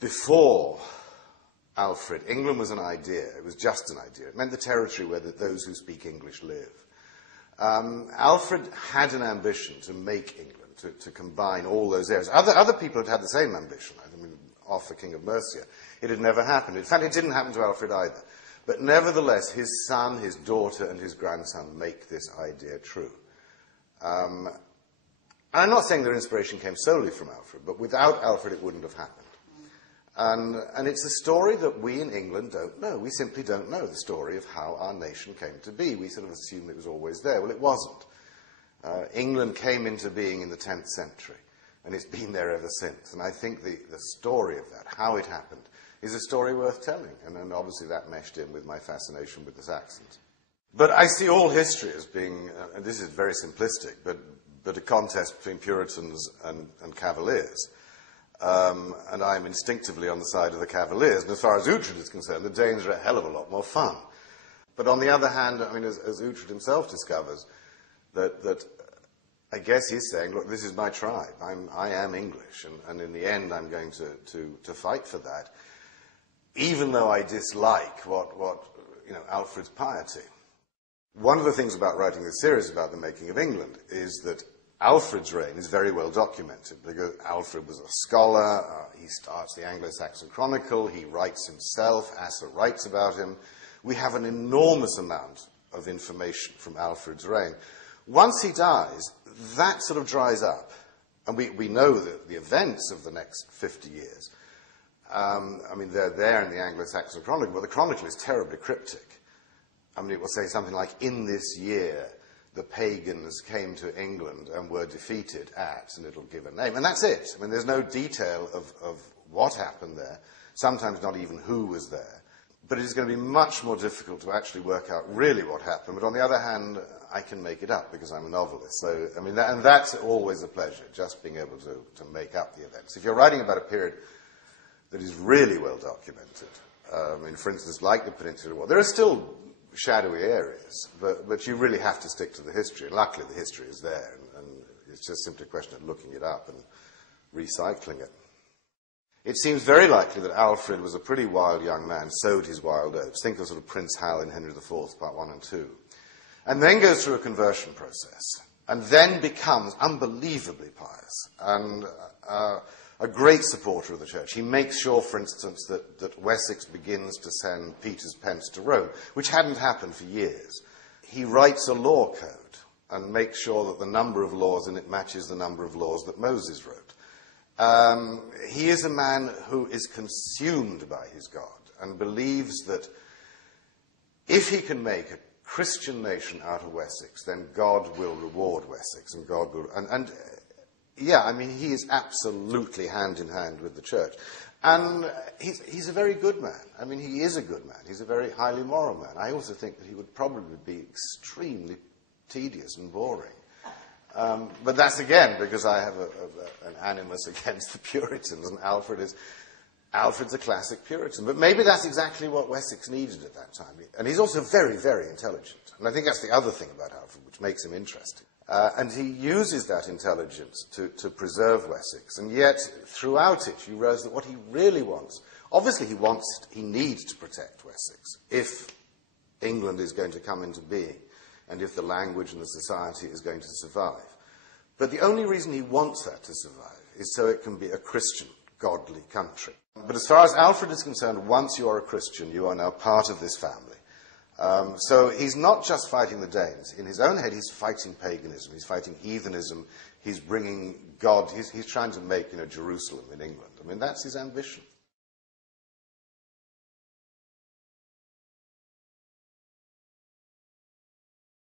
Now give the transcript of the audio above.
before Alfred, England was an idea. It was just an idea. It meant the territory where those who speak English live. Alfred had an ambition to make England, to combine all those areas. Other people had the same ambition. I mean, Offa, King of Mercia. It had never happened. In fact, it didn't happen to Alfred either. But nevertheless, his son, his daughter, and his grandson make this idea true. And I'm not saying their inspiration came solely from Alfred, but without Alfred it wouldn't have happened. And it's a story that we in England don't know. We simply don't know the story of how our nation came to be. We sort of assume it was always there. Well, it wasn't. England came into being in the 10th century, and it's been there ever since. And I think the story of that, how it happened, is a story worth telling. And obviously that meshed in with my fascination with the Saxons. But I see all history as being, and this is very simplistic, but a contest between Puritans and Cavaliers. And I'm instinctively on the side of the Cavaliers. And as far as Uhtred is concerned, the Danes are a hell of a lot more fun. But on the other hand, I mean, as Uhtred himself discovers, that I guess he's saying, look, this is my tribe. I am English. And in the end, I'm going to fight for that, even though I dislike Alfred's piety. One of the things about writing this series about the making of England is that Alfred's reign is very well documented because Alfred was a scholar. He starts the Anglo-Saxon Chronicle. He writes himself. Asser writes about him. We have an enormous amount of information from Alfred's reign. Once he dies, that sort of dries up. And we know that the events of the next 50 years, they're there in the Anglo-Saxon Chronicle, but the Chronicle is terribly cryptic. I mean, it will say something like, in this year, the pagans came to England and were defeated at, and it'll give a name. And that's it. I mean, there's no detail of what happened there, sometimes not even who was there. But it is going to be much more difficult to actually work out really what happened. But on the other hand, I can make it up because I'm a novelist. So, I mean, and that's always a pleasure, just being able to make up the events. If you're writing about a period that is really well documented, for instance, like the Peninsular War, there are still shadowy areas, but you really have to stick to the history. And luckily, the history is there, and it's just simply a question of looking it up and recycling it. It seems very likely that Alfred was a pretty wild young man, sowed his wild oats. Think of sort of Prince Hal in Henry IV, Part 1 and 2. And then goes through a conversion process, and then becomes unbelievably pious, and a great supporter of the church. He makes sure, for instance, that Wessex begins to send Peter's pence to Rome, which hadn't happened for years. He writes a law code and makes sure that the number of laws in it matches the number of laws that Moses wrote. He is a man who is consumed by his God and believes that if he can make a Christian nation out of Wessex, then God will reward Wessex, and God will... he is absolutely hand in hand with the church. And he's a very good man. I mean, he is a good man. He's a very highly moral man. I also think that he would probably be extremely tedious and boring. But that's, again, because I have an animus against the Puritans, and Alfred's a classic Puritan. But maybe that's exactly what Wessex needed at that time. And he's also very, very intelligent. And I think that's the other thing about Alfred, which makes him interesting. And he uses that intelligence to preserve Wessex. And yet, throughout it, you realize that what he really wants... Obviously, he needs to protect Wessex if England is going to come into being, and if the language and the society is going to survive. But the only reason he wants that to survive is so it can be a Christian, godly country. But as far as Alfred is concerned, once you are a Christian, you are now part of this family. So he's not just fighting the Danes. In his own head, he's fighting paganism. He's fighting heathenism. He's bringing God. He's trying to make Jerusalem in England. I mean, that's his ambition.